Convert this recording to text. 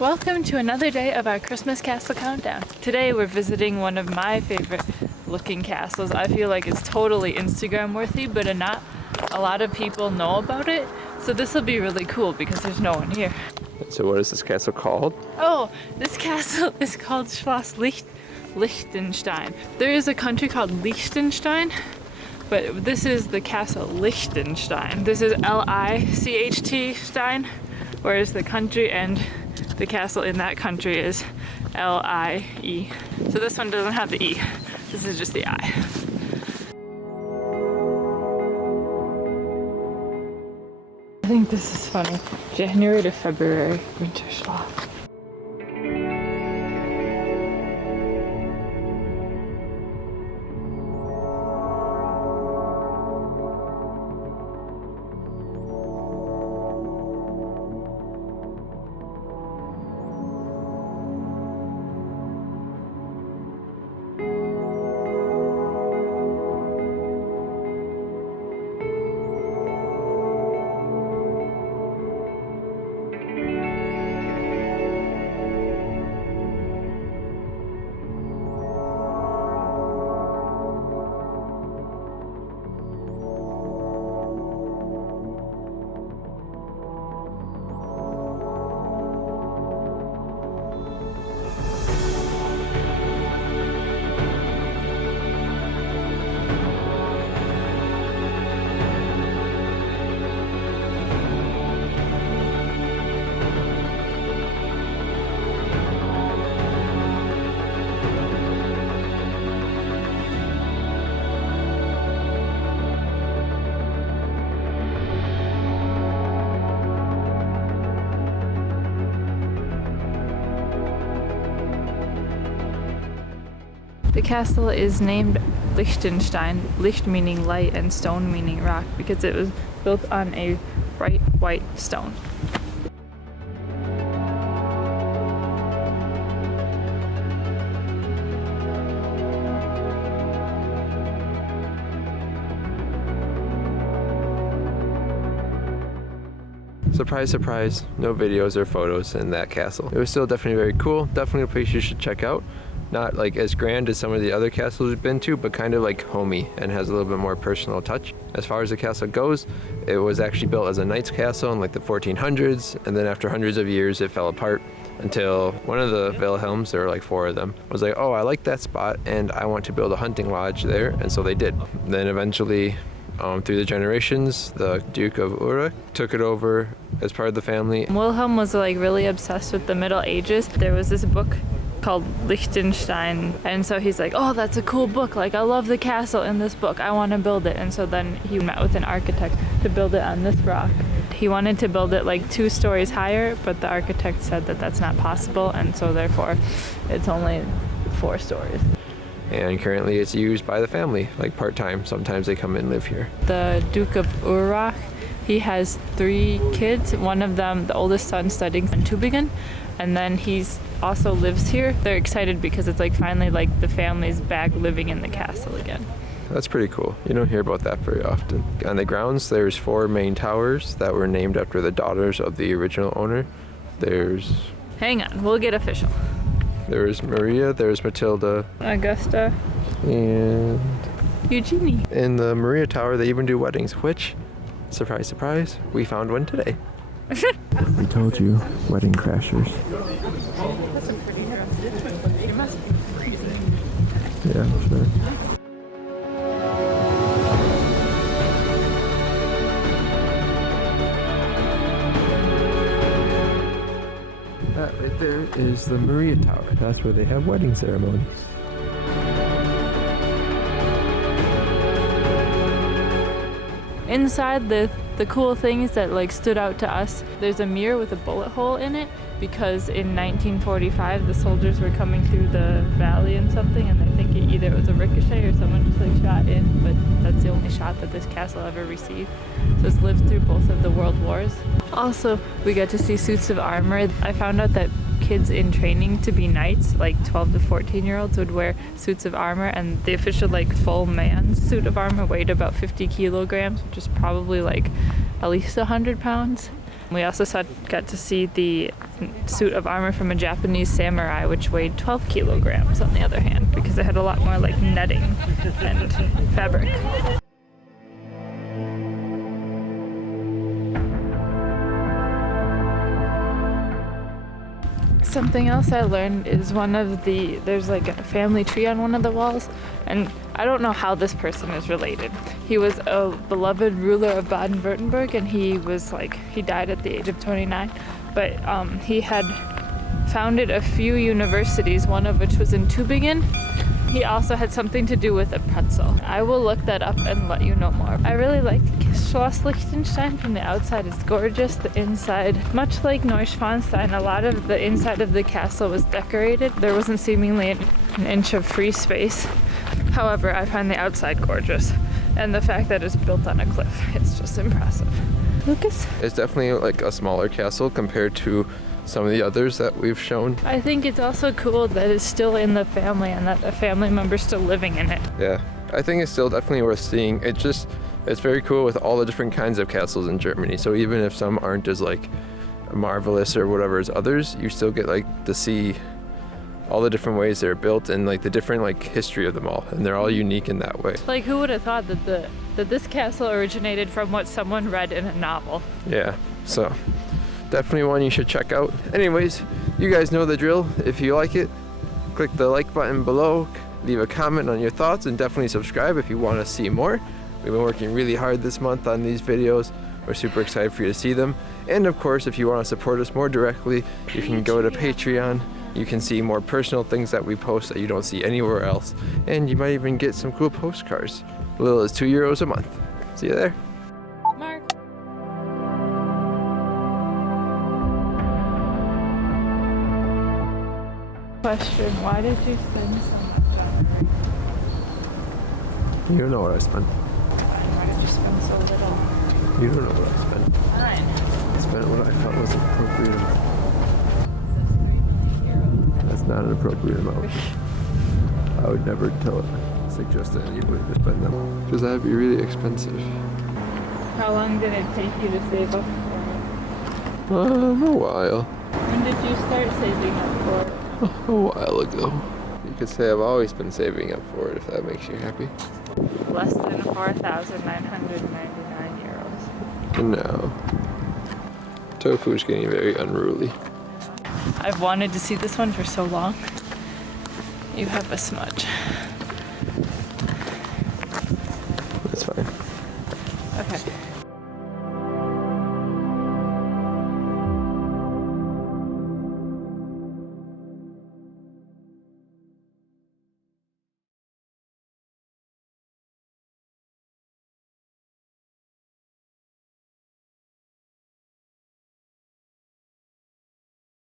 Welcome to another day of our Christmas Castle Countdown. Today we're visiting one of my favorite looking castles. I feel like it's totally Instagram worthy, but not a lot of people know about it. So this will be really cool because there's no one here. So what is this castle called? Oh, this castle is called Schloss Lichtenstein. There is a country called Liechtenstein, but this is the castle Lichtenstein. This is L-I-C-H-T Stein, whereas the country and the castle in that country is L-I-E. So this one doesn't have the E. This is just the I. I think this is funny. January to February, winter Schloss. The castle is named Lichtenstein, Licht meaning light and stone meaning rock, because it was built on a bright white stone. Surprise, surprise, no videos or photos in that castle. It was still definitely very cool, definitely a place you should check out. Not like as grand as some of the other castles we've been to, but kind of like homey and has a little bit more personal touch. As far as the castle goes, it was actually built as a knight's castle in like the 1400s, and then after hundreds of years it fell apart until one of the Wilhelms, there were like 4 of them, was like, oh, I like that spot and I want to build a hunting lodge there, and so they did. Then eventually, through the generations, the Duke of Urach took it over as part of the family. Wilhelm was like really obsessed with the Middle Ages. There was this book called Lichtenstein, and so he's like, oh, that's a cool book, like I love the castle in this book, I want to build it. And so then he met with an architect to build it on this rock. He wanted to build it like 2 stories higher, but the architect said that that's not possible, and so therefore it's only 4 stories. And currently it's used by the family, like part-time. Sometimes they come and live here. The Duke of Urach, he has 3 kids. One of them, the oldest son, studying in Tübingen, and then he's also lives here. They're excited because it's like finally like the family's back living in the castle again. That's pretty cool. You don't hear about that very often. On the grounds, there's 4 main towers that were named after the daughters of the original owner. Hang on, we'll get official. There's Maria, there's Matilda, Augusta, and Eugenie. In the Maria Tower, they even do weddings, which, surprise, surprise, we found one today. We told you, wedding crashers. That's a pretty rough distance, but it must be freezing. Yeah, I'm sure. That right there is the Maria Tower. That's where they have wedding ceremonies. Inside, the cool things that like stood out to us, there's a mirror with a bullet hole in it, because in 1945 the soldiers were coming through the valley and something, and they think either it was a ricochet or someone just like shot in, but that's the only shot that this castle ever received. So it's lived through both of the world wars. Also, we got to see suits of armor. I found out that kids in training to be knights, like 12 to 14-year-olds, would wear suits of armor, and the official like full man's suit of armor weighed about 50 kilograms, which is probably like at least 100 pounds. We also got to see the suit of armor from a Japanese samurai, which weighed 12 kilograms on the other hand, because it had a lot more like netting and fabric. Something else I learned is there's like a family tree on one of the walls, and I don't know how this person is related. He was a beloved ruler of Baden-Württemberg, and he died at the age of 29, but he had founded a few universities, one of which was in Tübingen. He also had something to do with a pretzel. I will look that up and let you know more. I really like Schloss Lichtenstein. From the outside it's gorgeous. The inside, much like Neuschwanstein, a lot of the inside of the castle was decorated. There wasn't seemingly an inch of free space. However, I find the outside gorgeous. And the fact that it's built on a cliff, it's just impressive. Lucas? It's definitely like a smaller castle compared to some of the others that we've shown. I think it's also cool that it's still in the family and that a family member's still living in it. Yeah, I think it's still definitely worth seeing. It's very cool with all the different kinds of castles in Germany. So even if some aren't as like marvelous or whatever as others, you still get like to see all the different ways they're built and like the different like history of them all, and they're all unique in that way. Like, who would have thought that this castle originated from what someone read in a novel? Yeah, so definitely one you should check out. Anyways, you guys know the drill. If you like it, click the like button below, leave a comment on your thoughts, and definitely subscribe if you want to see more. We've been working really hard this month on these videos. We're super excited for you to see them. And of course, if you want to support us more directly, you can go to Patreon. You can see more personal things that we post that you don't see anywhere else. And you might even get some cool postcards. As little as €2 a month. See you there. Mark. Question, why did you spend so much on her? You don't know what I spent. Why did you spend so little? You don't know what I spent. Fine. I spent what I thought was an appropriate amount. That's €3 million. That's not an appropriate amount. I would never suggest to anybody to spend them. Because that'd be really expensive. How long did it take you to save up for it? A while. When did you start saving up for it? A while ago. You could say I've always been saving up for it if that makes you happy. Less than 4,999 euros. No. Tofu's getting very unruly. I've wanted to see this one for so long. You have a smudge. That's fine. Okay.